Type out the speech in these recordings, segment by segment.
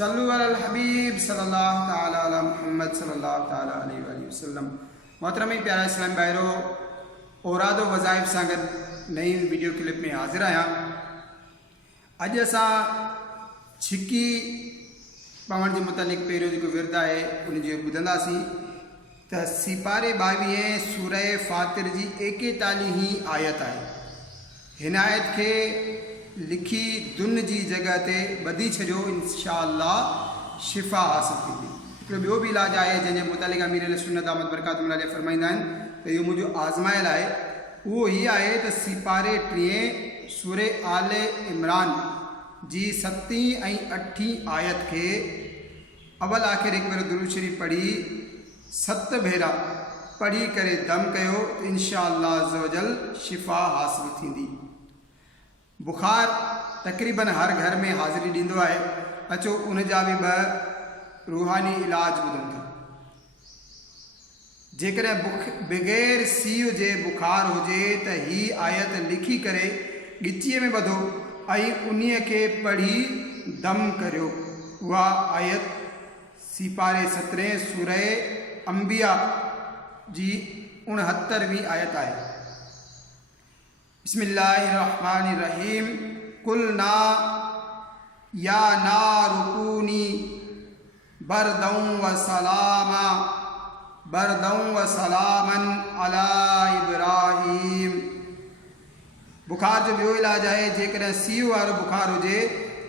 सल्लु अलल हबीब सल्लल्लाहु ताला अला मुहम्मद सल्लल्लाहु ताला अलैहि वसल्लम। मोहतरम प्यारा इस्लाम भाइरो, औरादो वज़ाइफ सां गॾु नई वीडियो क्लिप में हाज़िर आहियां। अॼु असां छिकी पवण जे मुतालिक़ पहिरियों जेको विर्द आहे उन जो ॿुधंदासीं त सिपारे 22 सूरह फातिर जी 41 आयत आहे। हिन आयत खे लिखी दुन जी जगह ते ॿधी छॾियो, इंशाअल्लाह शिफ़ा हासिल थींदी। हिकिड़ो ॿियो बि इलाजु आहे जंहिंजे मुतालिक़ अमीर अहले सुन्नत अहमद बरकातुहू अलैह फरमाईंदा आहिनि त इहो मुंहिंजो आज़मायल आहे। उहो हीअ आहे त सिपारे 3 सूरह आले इमरान जी 7 ऐं 8 आयत खे अवल आख़िर हिकु भेरो दुरूद शरीफ़ पढ़ी 7 भेरा पढ़ी करे दम कयो त इंशाअल्लाह अज़्ज़ वजल शिफ़ा हासिल थींदी। बुखार तक़रीबन हर घर में हाज़िरी ॾींदो आहे। अचो उन जा बि 2 रूहानी इलाज ॿुधूं था। जेकॾहिं बग़ैर सीउ जे बुखार हुजे त ही आयत लिखी करे ॻिचीअ में ॿधो ऐं उन्हीअ खे पढ़ी दम करियो। उहा आयत सिपारे 17 सूरह अंबिया जी 69वीं आयत आहे। बिस्मिल्लाहिर्रहमानिर्रहीम। कुलना या नारुकूनी बरदौ व सलामन अला इब्राहीम। बुखार जो ॿियो इलाज आहे। जेकॾहिं सीउ वारो बुखार हुजे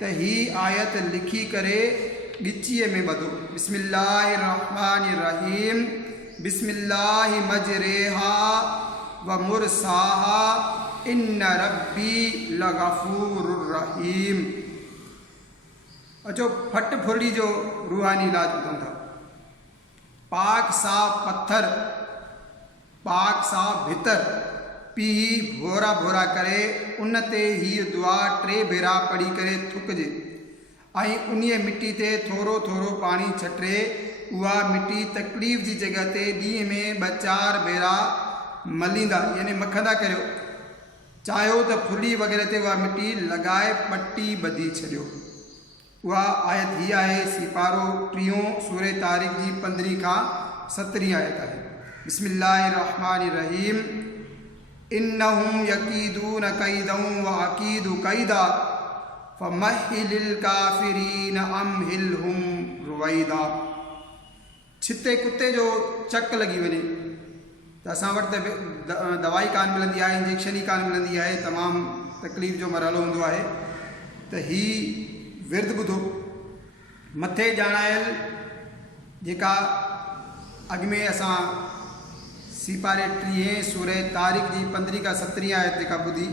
त ही आयत लिखी करे ॻिचीअ में ॿधो। बिस्मिल्लाहिर्रहमानिर्रहीम। बिस्मिल्लाहि मजरेहा व मुरसाहा इन्न रब्बी लगफूरुर रहीम। अचो फट फुरड़ी जो रूहानी इलाज ॿुधूं था। पाक साफ़ पत्थर, पाक साफ़ भितर पीही भोरा भोरा करे उन ते हीअ दुआ 3 भेरा पढ़ी करे थुकजे ऐं उन्हीअ मिट्टी ते थोरो थोरो पाणी छटे। उहा मिट्टी तकलीफ़ जी जगह ते ॾींहं में 2-4 भेरा मलींदा, यानी मखंदा करियो। चाहियो त फुरड़ी वग़ैरह ते उहा मिट्टी लॻाए पट्टी ॿधी छॾियो। उहा आयत हीअ आहे। सिपारो 3 सूरह तारिक जी 15 खां 17 आयत आहे। बिस्मिल्लाहिर्रहमानिर्रहीम। इन्नहुम यकीदून कैदन व अकीदु कैदा फमहिलिल काफिरीन अमहिलहुम रुवैदा। छिते कुत्ते जो चक लॻी वञे त असां वटि त दवाई कान मिलंदी आहे, इंजेक्शन ई कान मिलंदी आहे, तमामु तकलीफ़ जो मरहलो हूंदो आहे। त ही विर्द ॿुधो। मथे ॼाणायल जेका अॻ में असां सिपारे 3 सूरह तारिक जी 15 खां 17 आयत जेका ॿुधी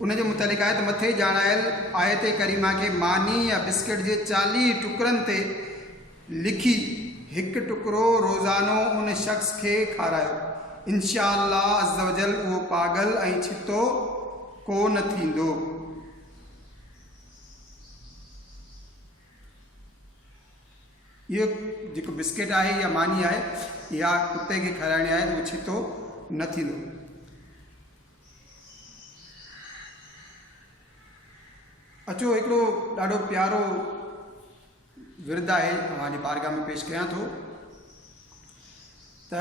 उन जे मुतालिक़ आहे त मथे ॼाणायल आयत करीमा खे मानी या बिस्किट जे 40 टुकड़नि ते लिखी हिकु टुकड़ो रोज़ानो उन शख़्स खे खारायो। इंशाअल्लाह अज़्ज़ वजल उहो पागल ऐं छितो कोन थींदो। इहो जेको बिस्किट आहे या मानी आहे या कुत्ते खे खाराइणी आहे त उहो छितो न थींदो। अचो हिकिड़ो ॾाढो प्यारो विर्द आहे तव्हांजे बारगाह में पेश कयां थो त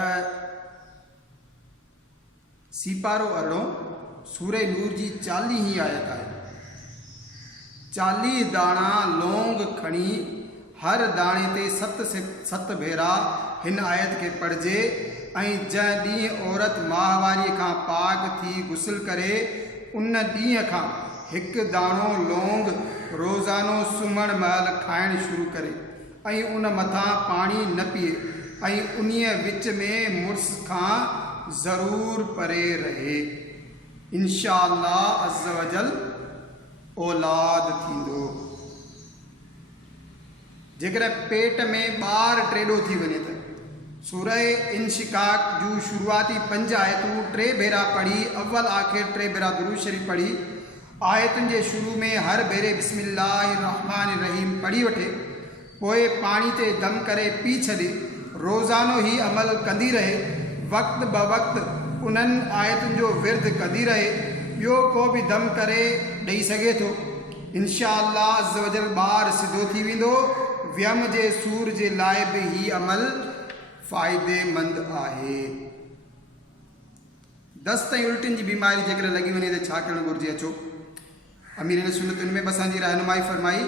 सिपारो 18 सूरह नूर जी 40 आयत आहे। 40 दाणा लौंग खणी हर दाणे ते 7 भेरा हिन आयत खे पढ़जे ऐं जंहिं ॾींहुं औरत माहवारीअ खां पाक थी गुस्ल करे उन ॾींहं खां हिकु दाणो लौंग रोज़ानो सुम्हण महिल खाइणु शुरू करे ऐं उन मथां पाणी न पीए ऐं उन्हीअ विच में मुड़ुस खां ज़रूरु परे रहे। इंशाअल्लाह अज़्ज़ वजल औलाद थींदो। जेकॾहिं पेट में ॿार टेॾो थी वञे त सूरह इंशिकाक जूं शुरूआती 5 आयतूं 3 भेरा पढ़ी अव्वल आख़िर 3 भेरा दुरूद शरीफ़ पढ़ी आयतुनि जे शुरू में हर भेरे बिस्मिल्लाहिर्रहमानिर्रहीम पढ़ी वठे, पोइ पाणी ते दम करे पी छॾे। रोज़ानो ही अमल कंदी रहे, वक़्त ब वक़्त उन्हनि आयतुनि जो विर्द कंदी रहे। ॿियो को बि दम करे ॾेई सघे थो। इंशाअल्लाह अज़्ज़ वजल ॿार सिधो थी वेंदो। व्यम जे सूर जे लाइ बि ही अमल फ़ाइदेमंद आहे। दस्त ऐं उल्टियुनि जी बीमारी जेकर लॻी वञे त छा करणु घुरिजे? अचो अमीर सुन्नत उन में बि असांजी रहनुमाई फरमाई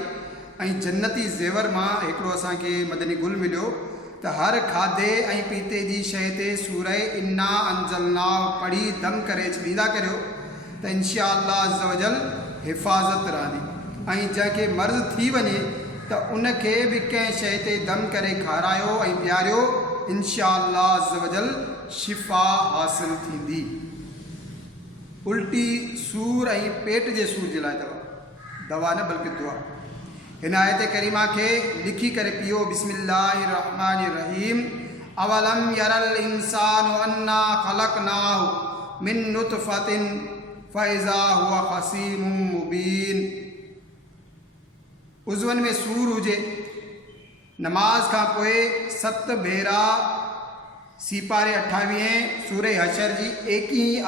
ऐं जन्नती ज़ेवर मां हिकिड़ो असांखे मदनी गुल मिलियो त हर खाधे ऐं पीते जी शइ ते सूरह इन्ना अंज़लना पढ़ी दम करे छॾींदा करियो त इंशाअल्लाह अज़्ज़ वजल हिफ़ाज़त रहंदी। ऐं जंहिंखे मर्ज़ थी वञे त उनखे बि कंहिं शइ ते दम करे खारायो ऐं पीआरियो, इंशाअल्लाह अज़्ज़ वजल शिफ़ा हासिल थींदी। उल्टी सूर ऐं पेट जे सूर जे लाइ दवा न बल्कि दुआ। हिन आयत करीमा खे लिखी करे पियो। बिस्मिल्लाहिर रहमानिर रहीम। अवलम यरल इंसानु अन्ना खलक़नाहु मिन नुतफ़तिन फ़इज़ा हुवा ख़सीमुम मुबीन। उज़वन में सूर हुजे, नमाज खां पोइ 7 भेरा सीपारे 28 सूरह हशर जी 1